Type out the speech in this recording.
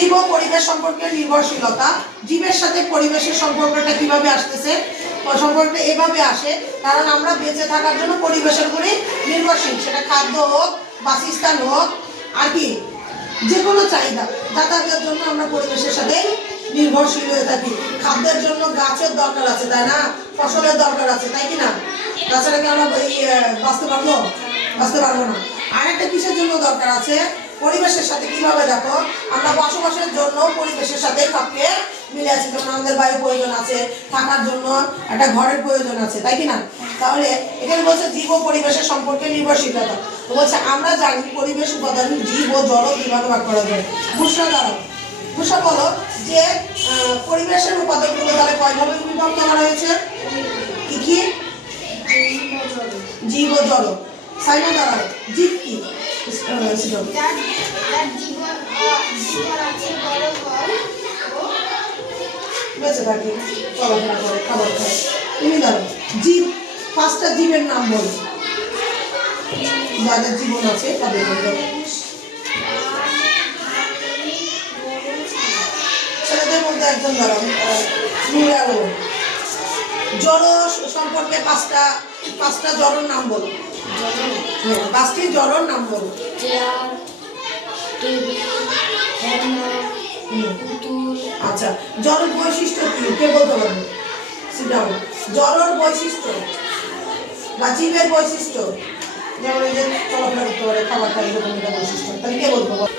জীব ও পরিবেশ সম্পর্কে নির্ভরশীলতা। জীবের সাথে পরিবেশের সম্পর্কটা কিভাবে আসতেছে? সম্পর্কটা এভাবে আসে কারণ আমরা বেঁচে থাকার জন্য পরিবেশের উপরে নির্ভরশীল, সেটা খাদ্য হোক, বাসস্থান হোক, আর কি যে কোনো চাহিদা যাতায়াতের জন্য আমরা পরিবেশের সাথে নির্ভরশীল হয়ে থাকি। খাদ্যের জন্য গাছের দরকার আছে, তাই না? ফসলের দরকার আছে, তাই কি না? তাছাড়া কি আমরা বাঁচতে পারবো? বাঁচতে পারবো না। আর একটা কিসের জন্য দরকার আছে? পরিবেশের সাথে। কিভাবে? দেখো, আমরা বসবাসের জন্য পরিবেশের সাথে সবকে মিলে আছি। যেমন আমাদের বায়ু প্রয়োজন আছে, থাকার জন্য একটা ঘরের প্রয়োজন আছে, তাই কি না? তাহলে এখানে বলছে জীব ও পরিবেশের সম্পর্কে নির্ভরশীলতা। তো বলছে আমরা জানি পরিবেশ উপাদান জীব ও জড় দুইভাগে ভাগ করা যায়। বুঝতে দাঁড়াও, বুঝা বলো যে পরিবেশের উপাদানগুলো তাহলে কয়ভাবে বিভক্ত করা হয়েছে? কি কি? জীব ও জড়। সাইমা দাঁড়াও, জীব কি? বেঁচে থাকে, চলাফেরা করে, খাবার খায়। তুমি ধরো জীব, 5টা জীবের নাম বলো, যাদের জীবন আছে তাদের বলো। ছেলেদের মধ্যে একজন ধরো জড় সম্পর্কে 5টা জড়র নাম বলো। 5টি জড়র নাম বলো। আচ্ছা, জড়র বৈশিষ্ট্য কি? কে বলতে পারবে? জড়র বৈশিষ্ট্য বা জীবের বৈশিষ্ট্য, যেমন এই যে চলাফেরা করতে পারে, খাবার খায়, এরকম একটা বৈশিষ্ট্য, তাহলে কে বলতে পারবে?